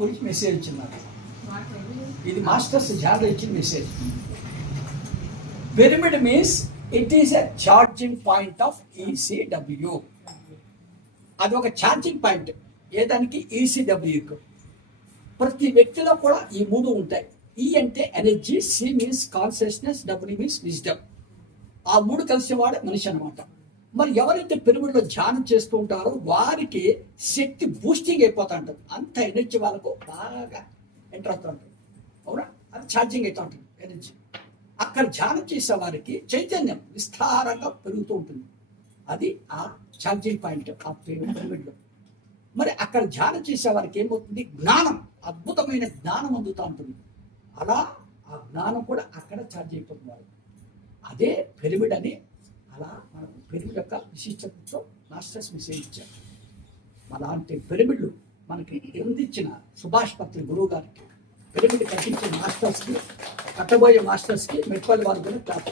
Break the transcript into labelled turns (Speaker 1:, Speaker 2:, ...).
Speaker 1: గురించి మెసేజ్ ఇచ్చినారు. ఇది మాస్టర్స్ జాడ ఇచ్చిన message pyramid means it is a charging point of ECW అది ఒక ఛార్జింగ్ పాయింట్ ఏదానికి ఈసీడబ్ల్యూకు ప్రతి వ్యక్తిలో కూడా ఈ మూడు ఉంటాయి. ఈ అంటే energy C means consciousness W means wisdom ఆ మూడు కలిసి వాడే మనిషి అనమాట మరి ఎవరైతే పిరమిడ్లో ధ్యానం చేస్తూ ఉంటారో వారికి శక్తి బూస్టింగ్ అయిపోతూ ఉంటుంది అంత ఎనర్జీ వాళ్ళకు బాగా ఎంటర్ అవుతూ ఉంటుంది. అవునా? అది ఛార్జింగ్ అవుతూ ఉంటుంది ఎనర్జీ అక్కడ ధ్యానం చేసే వారికి చైతన్యం విస్తారంగా పెరుగుతూ ఉంటుంది. అది ఆ ఛార్జింగ్ పాయింట్ ఆ పిరమిడ్లో మరి అక్కడ ధ్యానం చేసే వారికి ఏమవుతుంది? జ్ఞానం అద్భుతమైన జ్ఞానం అందుతూ ఉంటుంది. అలా ఆ జ్ఞానం కూడా అక్కడ ఛార్జ్ అయిపోతుంది అదే పిరమిడ్ అని అలా పెరుగు యొక్క విశిష్టతతో మాస్టర్స్ మెసేజ్ ఇచ్చారు. అలాంటి పిరమిడ్లు మనకి అందించిన సుభాష్ పత్రి గురువు గారికి పిరమిడ్ కట్టించిన మాస్టర్స్కి కట్టబోయే మాస్టర్స్కి మెట్పల్లి వారికి క్లాప్